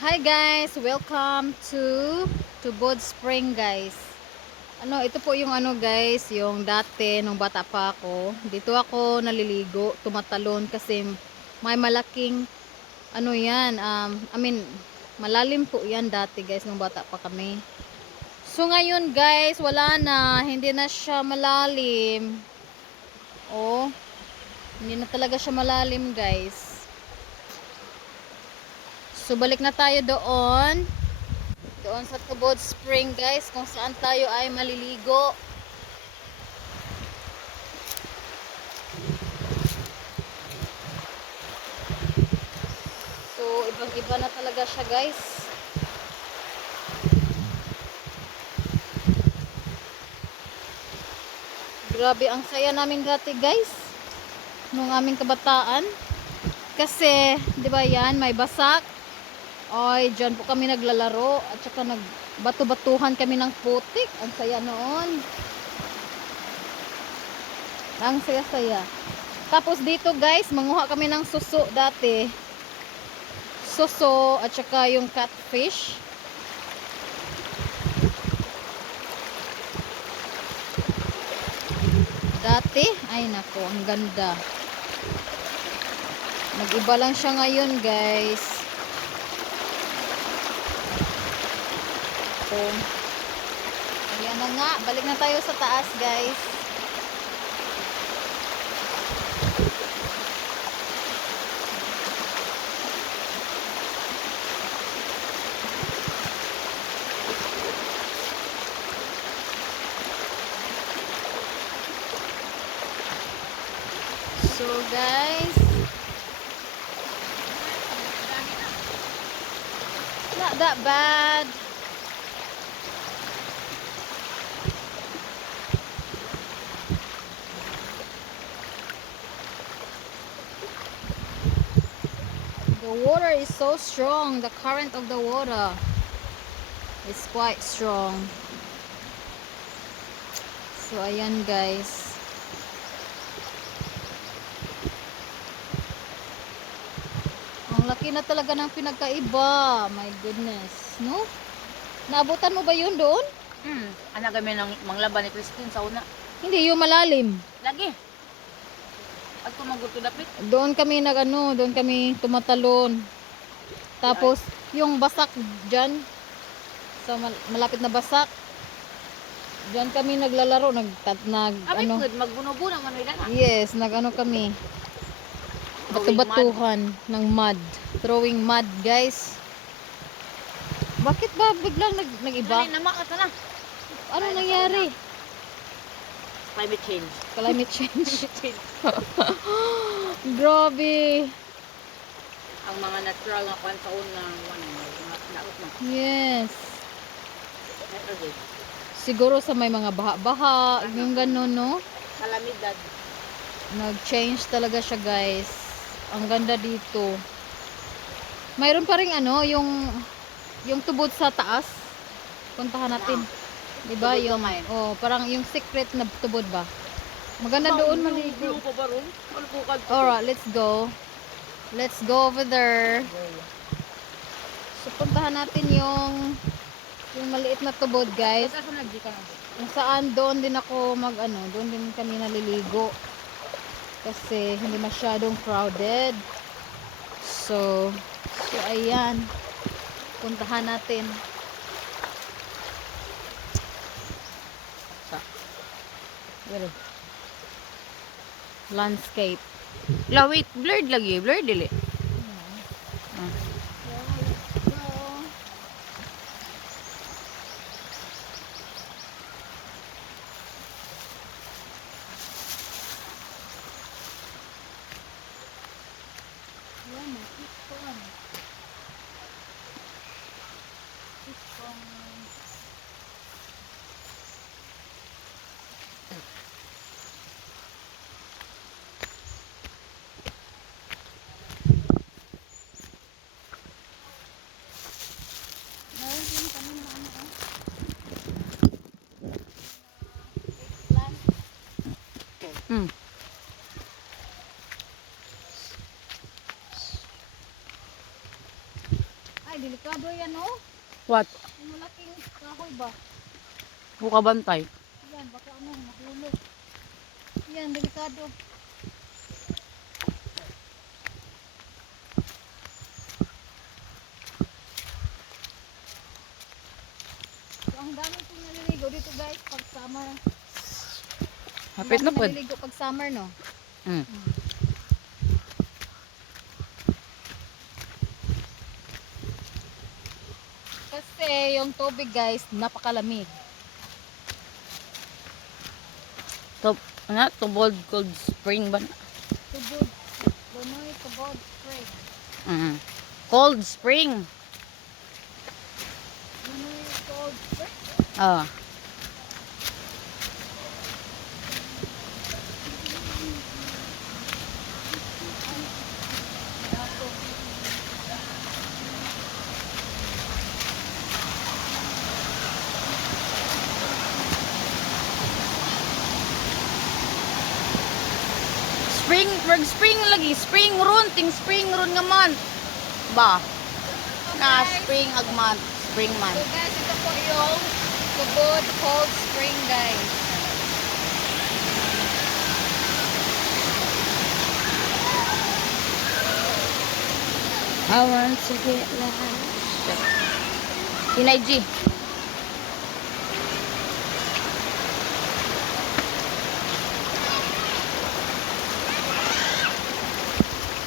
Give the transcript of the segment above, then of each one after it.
Hi guys, welcome to Bod Spring guys. Ito po yung guys, yung dati nung bata pa ako. Dito ako naliligo, tumatalon kasi may malaking yan, malalim po yan dati guys nung bata pa kami. So ngayon guys, wala na, hindi na siya malalim. Oh, hindi na talaga siya malalim guys. So balik na tayo doon sa Tubod Spring guys, kung saan tayo ay maliligo. So ibang iba na talaga siya guys. Grabe ang saya namin dati guys nung aming kabataan, kasi di ba yan, may basak. Ay, dyan po kami naglalaro at saka nagbato-batuhan kami ng putik. Ang saya noon, ang saya-saya. Tapos dito guys, manguha kami ng suso dati, suso at saka yung catfish. Dati, ay nako, ang ganda. Nag-iba lang siya ngayon guys. So, ayan na nga, balik na tayo sa taas guys. So guys, not that bad. The water is so strong. The current of the water is quite strong. So ayan guys. Ang laki na talaga ng pinagkaiba. My goodness, no? Naabutan mo ba yun doon? Anak kami ng manglaban ni Christine sa una. Hindi, yung malalim. Lagi. At kumaguto dapit. Doon kami doon kami tumatalon. Tapos, yung basak dyan, sa malapit na basak, dyan kami naglalaro, Kami good, magbuno-buno man na. yes, kami, bato-batuhan ng mud, throwing mud guys. Bakit ba biglang nag-iba? Dali, namak ka na. Ano nangyari? Climate change. Climate change. Grabe. Ang mga natural nga kwan sa una, naot na. Yes. Never good. Siguro sa may mga baha-baha, yung gano'n, no? Kalamidad. Nag-change talaga siya, guys. Ang ganda dito. Mayroon pa ring yung tubod sa taas. Puntahan natin. Diba? Tubod Yung, kamay. parang yung secret na tubod ba? Maganda doon maligo. View pa ba ron? Malpukad. Alright, let's go. Let's go over there. So, puntahan natin yung maliit na tubod, guys. Basta sa nagdi ka na. Kung saan doon din ako doon din kami naliligo. Kasi hindi masyadong crowded. So ayan. Puntahan natin. Landscape. La, wait. Blurred lagi. Blurred dili. Hmm. Ay, delikado yan, oh. What? Ang malaking kahoy ba? Buka bantay. Yan, baka ano, mahulog. Yan, delikado. So, ang dami pong naliligo dito guys pag summer. Hapit na Ang po. dami naliligo pag summer, no? Mm. Kasi yung tubig guys, napakalamig. To, ano? Tubod cold spring ba? Tubod. Lunoy, tubod, spring. Mm. Cold spring. Lunoy, cold, spring. Ah. Spring lagi, spring run, ting spring run nga man. Ba? Na spring agman, spring man. So guys, ito po yung tubod, cold spring guys. I want to get lost. Hinay G.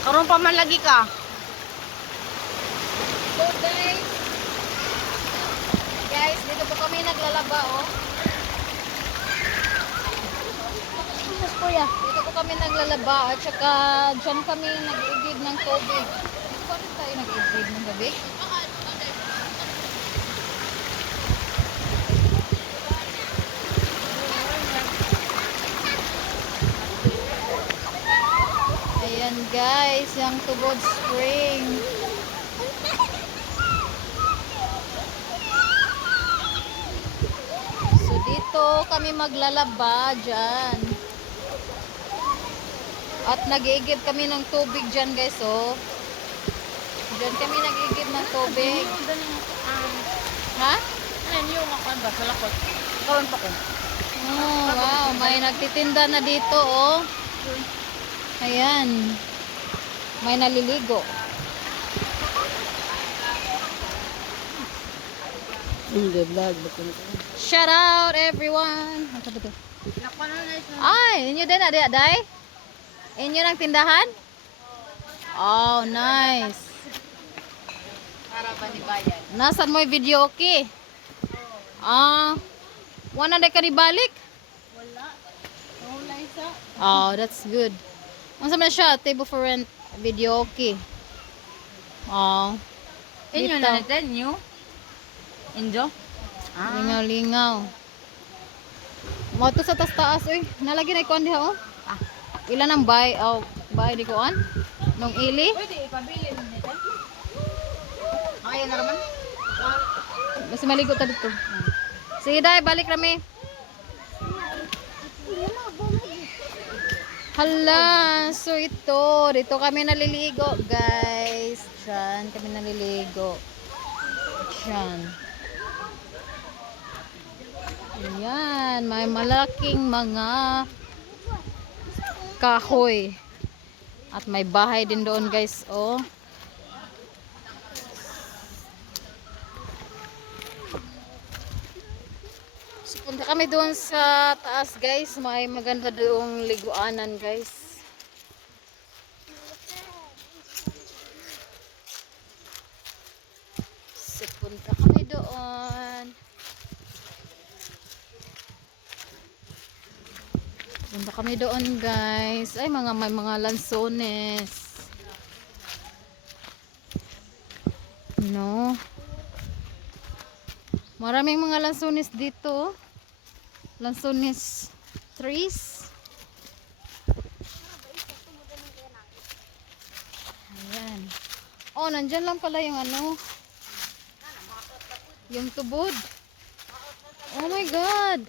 Karon pa man lagi ka. So guys, dito po kami naglalaba, oh. Kuya. Dito po kami naglalaba at saka dyan kami nag-iigib ng tubig. Dito pa rin tayo nag-iigib ng gabi. Ayan guys, yung tubod spring. So dito kami maglalaba dyan. At nag-iigib kami ng tubig dyan guys, oh. Dyan kami nag-iigib ng tubig. Ha? Ayun yung makan ba sa lakot. Kawan pa ko. Oh, wow, may nagtitinda na dito, oh. Ayan. May naliligo. Hindi vlog ba ko. Shout out everyone. Ano ba to? Lakpan na na ito. Ay, inyo din ada day? Inyo ng tindahan? Oh, nice. Para ba ni bayan? Nasaan mo yung video okay? Ah, wala na ka balik? Wala. Wala isa. Oh, that's good. Unsa man siya? Table for rent video okay. Oh. Inyo Dito. na natin, new? Injo? Lingaw-lingaw. Mo to sa taas-taas oy. Nalagi na ikuan diha oh. Ah. Ilan ang bay bay di kuan? Nung ili? Pwede ipabili mo nito. Ayaw na naman. Mas maligo ta dito. Sige dai, balik rami. Hala, so dito kami naliligo, guys. Diyan kami naliligo. Diyan. Ayan, may malaking mga kahoy. At may bahay din doon, guys, oh. So, punta kami doon sa taas, guys. May maganda doong liguanan, guys. So, punta kami doon. Punta kami doon, guys. Ay, may mga lansones. No. Maraming mga lansones dito. Lansones trees. Ayan. Oh, nandyan lang pala yung ano. Yung tubod. Oh my God.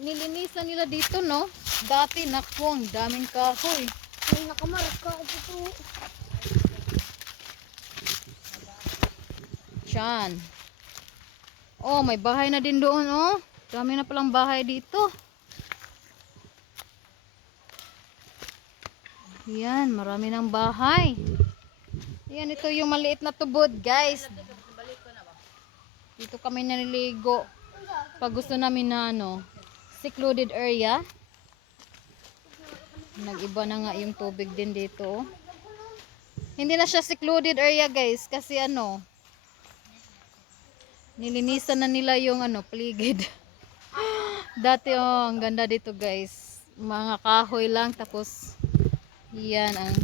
Nilinisan nila dito, no? Dati, naku, ang daming kahoy. Ay, nakamarka ito. Diyan. Oh, may bahay na din doon, oh. Dami na palang bahay dito. Yan, marami ng bahay. Yan, ito yung maliit na tubod, guys. Dito kami naliligo. Pag gusto namin na ano, secluded area. Nag-iba na nga yung tubig din dito. Hindi na siya secluded area, guys, kasi ano, nilinisan na nila yung ano, paligid. Dati oh, ang ganda dito, guys. Mga kahoy lang, tapos yan ang